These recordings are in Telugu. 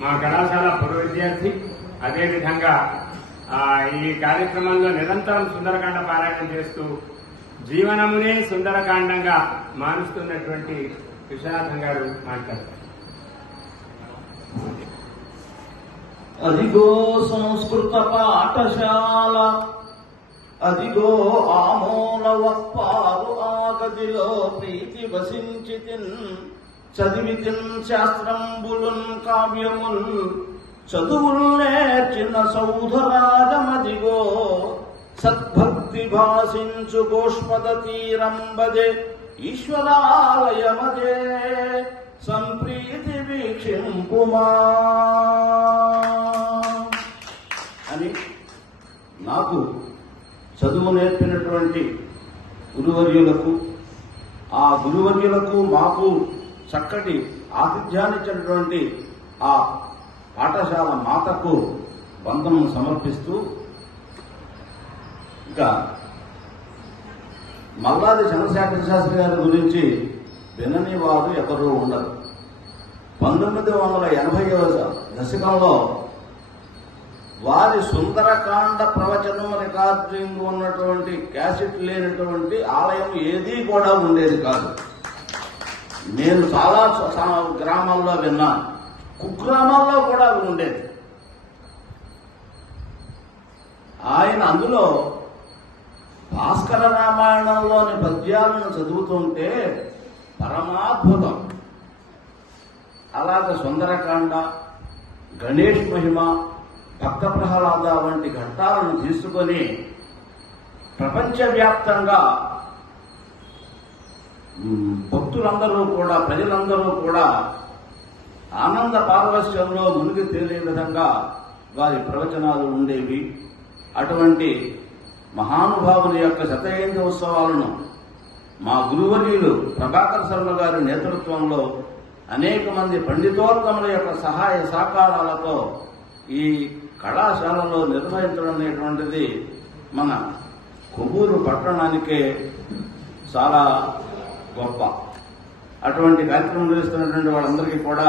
మా కళాశాల పూర్వ విద్యార్థి. అదేవిధంగా ఆ, ఈ కార్యక్రమంలో నిరంతరం సుందరకాండ పారాయణం చేస్తూ జీవనమునే సుందరకాండంగా మారుస్తున్నటువంటి విశ్వనాథం గారు మాట్లాడతారు. అదిగో సంస్కృత పాఠశాల అదిగో ఆమూల వప్పారు ఆగదిలో ప్రీతి వసించితిన్. చదివితిన్ శాస్త్రంబులున్ కావ్యముల్ చదువులు నేర్చిన సౌధరాగమదిగో సద్భక్తి భాషించు గోష్పద తీరంబదే ఈశ్వరాలయమదే సంప్రీతి వీక్షింపుమా. అని నాకు చదువు నేర్పినటువంటి గురువర్యులకు ఆ గురువర్యులకు మాకు చక్కటి ఆతిథ్యాన్నిచ్చినటువంటి ఆ పాఠశాల మాతకు బంధనం సమర్పిస్తూ ఇంకా మల్లాది చంద్రశేఖర శాస్త్రి గారి గురించి వినని వారు ఎవరూ ఉండరు. పంతొమ్మిది వందల ఎనభైవ దశకంలో వారి సుందరకాండ ప్రవచనం రికార్డింగ్ ఉన్నటువంటి క్యాసెట్ లేనటువంటి ఆలయం ఏదీ కూడా ఉండేది కాదు. నేను చాలా గ్రామాల్లో విన్నాను కుగ్రామాల్లో కూడా అవి ఉండేది ఆయన అందులో భాస్కర రామాయణంలోని పద్యాలను చదువుతుంటే పరమాద్భుతం. అలాగే సుందరకాండ గణేష్ మహిమ భక్త ప్రహ్లాద వంటి ఘట్టాలను తీసుకొని ప్రపంచవ్యాప్తంగా భక్తులందరూ కూడా ప్రజలందరూ కూడా ఆనంద పారవశ్యంలో మునిగి తేలే విధంగా వారి ప్రవచనాలు ఉండేవి. అటువంటి మహానుభావుని యొక్క శతజయంతి ఉత్సవాలను మా గురువర్యులు ప్రభాకర్ శర్మ గారి నేతృత్వంలో అనేక మంది పండితోత్తముల యొక్క సహాయ సహకారాలతో ఈ కళాశాలలో నిర్వహించడం అనేటువంటిది మన కొవ్వూరు పట్టణానికే చాలా గొప్ప. అటువంటి కార్యక్రమం నిర్వహిస్తున్నటువంటి వాళ్ళందరికీ కూడా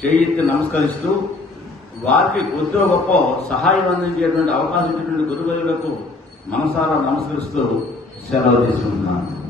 చేయిత్తి నమస్కరిస్తూ వారికి కొద్దో గొప్ప సహాయం అందించేటువంటి అవకాశం ఇచ్చినటువంటి గురువులకు మనసారా నమస్కరిస్తూ సెలవు తీసుకుంటున్నాను.